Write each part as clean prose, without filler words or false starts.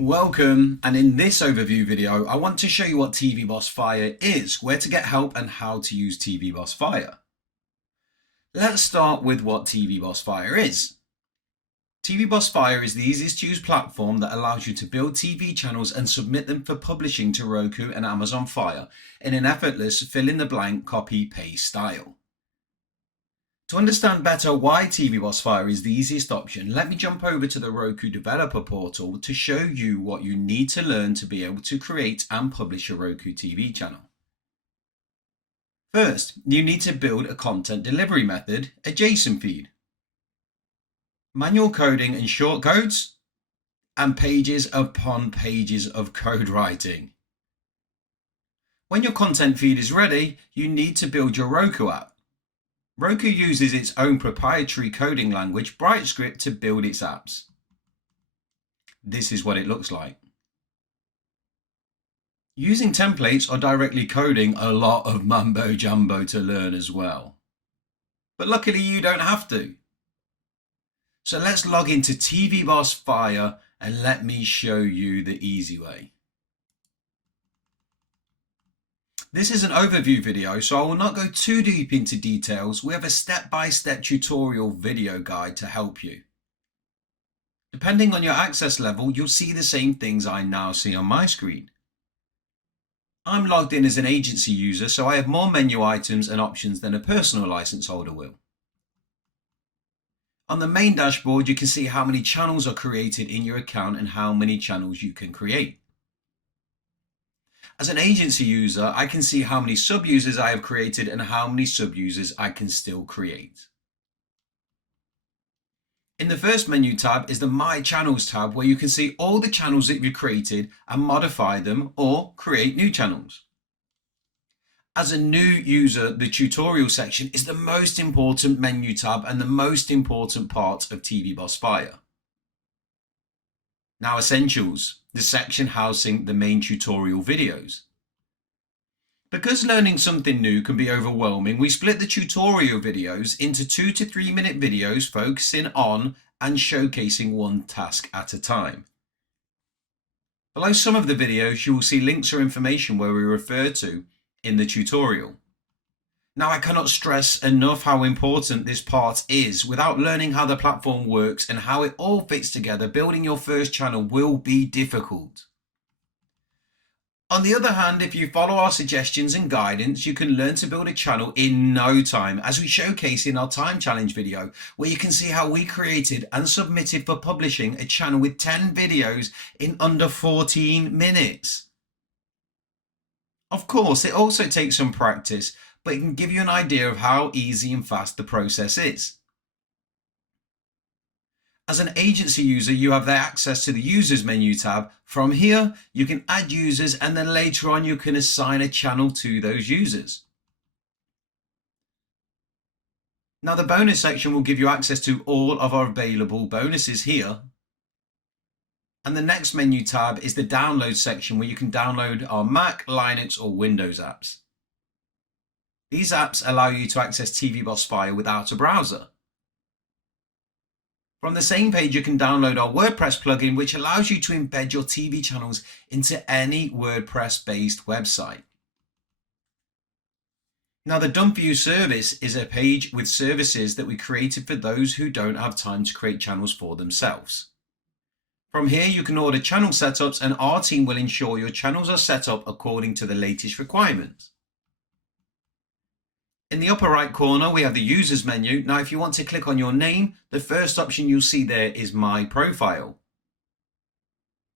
Welcome, and in this overview video I want to show you what TV Boss Fire is, where to get help and how to use TV Boss Fire. Let's start with what TV Boss Fire is. TV Boss Fire is the easiest to use platform that allows you to build TV channels and submit them for publishing to Roku and Amazon Fire in an effortless fill-in-the-blank copy-paste style. To understand better why TV Boss Fire is the easiest option, let me jump over to the Roku developer portal to show you what you need to learn to be able to create and publish a Roku TV channel. First, you need to build a content delivery method, a JSON feed, manual coding and shortcodes, and pages upon pages of code writing. When your content feed is ready, you need to build your Roku app. Roku uses its own proprietary coding language, BrightScript, to build its apps. This is what it looks like. Using templates or directly coding a lot of mumbo jumbo to learn as well. But luckily you don't have to. So let's log into TV Boss Fire and let me show you the easy way. This is an overview video, so I will not go too deep into details. We have a step-by-step tutorial video guide to help you. Depending on your access level, you'll see the same things I now see on my screen. I'm logged in as an agency user, so I have more menu items and options than a personal license holder will. On the main dashboard, you can see how many channels are created in your account and how many channels you can create. As an agency user, I can see how many sub-users I have created and how many sub-users I can still create. In the first menu tab is the My Channels tab, where you can see all the channels that you've created and modify them or create new channels. As a new user, the tutorial section is the most important menu tab and the most important part of TV Boss Fire. Now Essentials, the section housing the main tutorial videos. Because learning something new can be overwhelming, we split the tutorial videos into 2 to 3 minute videos focusing on and showcasing one task at a time. Below some of the videos you will see links or information where we refer to in the tutorial. Now, I cannot stress enough how important this part is. Without learning how the platform works and how it all fits together, building your first channel will be difficult. On the other hand, if you follow our suggestions and guidance, you can learn to build a channel in no time, as we showcase in our time challenge video, where you can see how we created and submitted for publishing a channel with 10 videos in under 14 minutes. Of course, it also takes some practice, but it can give you an idea of how easy and fast the process is. As an agency user, you have the access to the Users menu tab. From here, you can add users, and then later on you can assign a channel to those users. Now the bonus section will give you access to all of our available bonuses here. And the next menu tab is the Download section, where you can download our Mac, Linux or Windows apps. These apps allow you to access TV Boss Fire without a browser. From the same page, you can download our WordPress plugin, which allows you to embed your TV channels into any WordPress-based website. Now, the Done For You service is a page with services that we created for those who don't have time to create channels for themselves. From here, you can order channel setups, and our team will ensure your channels are set up according to the latest requirements. In the upper right corner, we have the Users menu. Now, if you want to click on your name, the first option you'll see there is My Profile.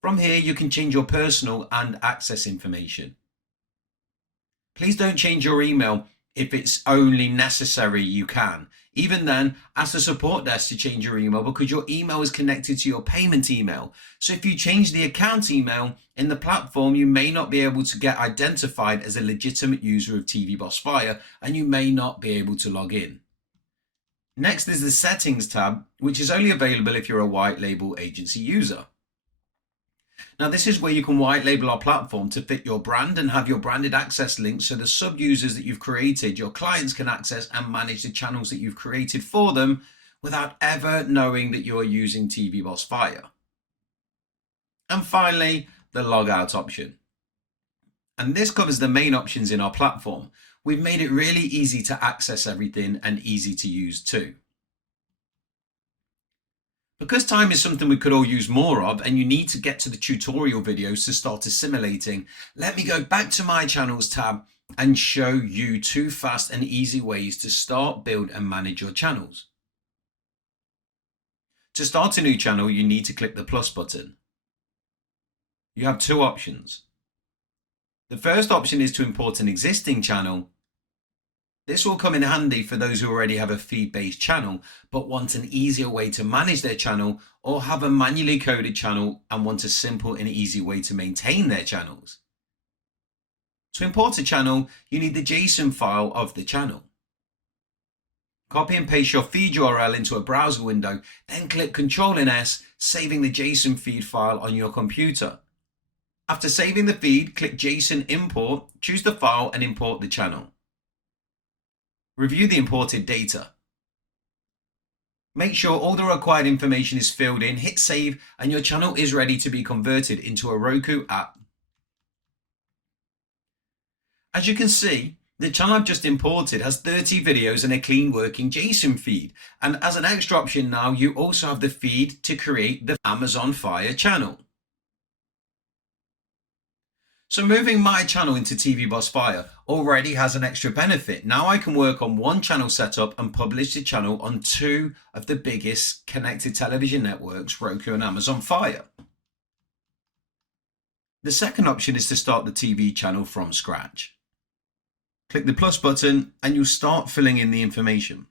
From here, you can change your personal and access information. Please don't change your email. If it's only necessary, you can. Even then, ask the support desk to change your email, because your email is connected to your payment email. So if you change the account email in the platform, you may not be able to get identified as a legitimate user of TV Boss Fire, and you may not be able to log in. Next is the Settings tab, which is only available if you're a white label agency user. Now, this is where you can white label our platform to fit your brand and have your branded access links, so the sub-users that you've created, your clients can access and manage the channels that you've created for them without ever knowing that you are using TV Boss Fire. And finally, the logout option. And this covers the main options in our platform. We've made it really easy to access everything and easy to use too. Because time is something we could all use more of, and you need to get to the tutorial videos to start assimilating, let me go back to my channels tab and show you 2 fast and easy ways to start, build and manage your channels. To start a new channel, you need to click the plus button. You have 2 options. The first option is to import an existing channel. This will come in handy for those who already have a feed-based channel but want an easier way to manage their channel, or have a manually coded channel and want a simple and easy way to maintain their channels. To import a channel, you need the JSON file of the channel. Copy and paste your feed URL into a browser window, then click Ctrl+S, saving the JSON feed file on your computer. After saving the feed, click JSON Import, choose the file and import the channel. Review the imported data. Make sure all the required information is filled in, hit save, and your channel is ready to be converted into a Roku app. As you can see, the channel I've just imported has 30 videos and a clean working JSON feed. And as an extra option now, you also have the feed to create the Amazon Fire channel. So moving my channel into TV Boss Fire already has an extra benefit. Now I can work on one channel setup and publish the channel on 2 of the biggest connected television networks, Roku and Amazon Fire. The second option is to start the TV channel from scratch. Click the plus button and you'll start filling in the information.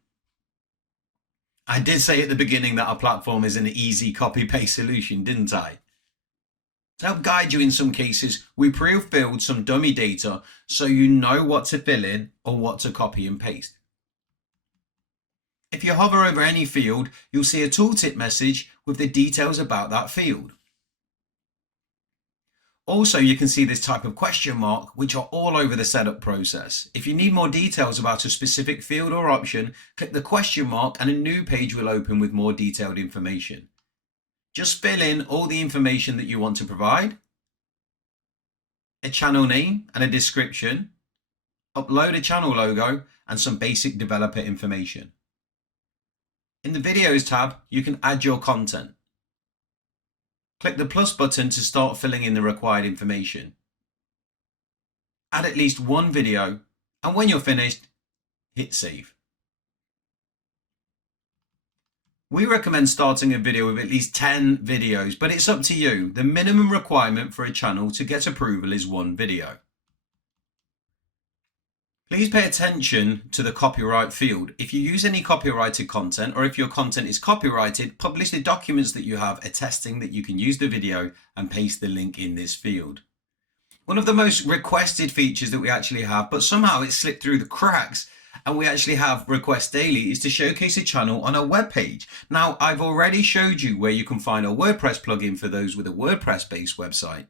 I did say at the beginning that our platform is an easy copy-paste solution, didn't I? To help guide you in some cases, we pre-filled some dummy data so you know what to fill in or what to copy and paste. If you hover over any field, you'll see a tooltip message with the details about that field. Also, you can see this type of question mark, which are all over the setup process. If you need more details about a specific field or option, click the question mark and a new page will open with more detailed information. Just fill in all the information that you want to provide, a channel name and a description, upload a channel logo and some basic developer information. In the Videos tab, you can add your content. Click the plus button to start filling in the required information. Add at least one video, and when you're finished, hit save. We recommend starting a video with at least 10 videos, but it's up to you. The minimum requirement for a channel to get approval is 1 video. Please pay attention to the copyright field. If you use any copyrighted content, or if your content is copyrighted, publish the documents that you have attesting that you can use the video and paste the link in this field. One of the most requested features that we actually have, but somehow it slipped through the cracks, and we actually have requests daily, is to showcase a channel on a web page. Now, I've already showed you where you can find a WordPress plugin for those with a WordPress-based website.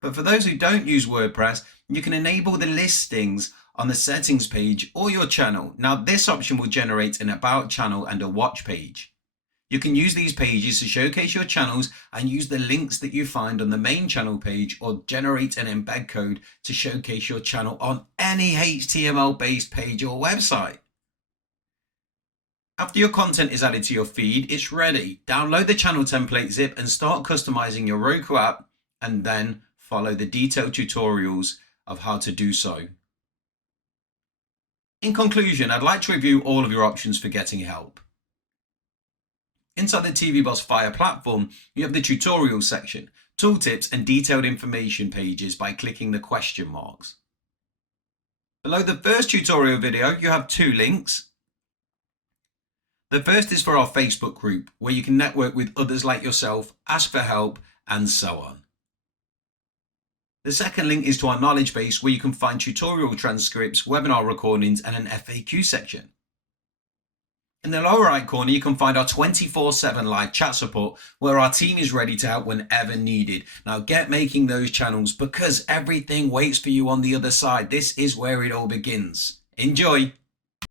But for those who don't use WordPress, you can enable the listings on the settings page or your channel. Now, this option will generate an about channel and a watch page. You can use these pages to showcase your channels and use the links that you find on the main channel page, or generate an embed code to showcase your channel on any HTML-based page or website. After your content is added to your feed, it's ready. Download the channel template zip and start customizing your Roku app, and then follow the detailed tutorials of how to do so. In conclusion, I'd like to review all of your options for getting help. Inside the TV Boss Fire platform, you have the tutorial section, tooltips and detailed information pages by clicking the question marks. Below the first tutorial video, you have 2 links. The first is for our Facebook group, where you can network with others like yourself, ask for help, and so on. The second link is to our knowledge base, where you can find tutorial transcripts, webinar recordings, and an FAQ section. In the lower right corner, you can find our 24/7 live chat support, where our team is ready to help whenever needed. Now get making those channels, because everything waits for you on the other side. This is where it all begins. Enjoy.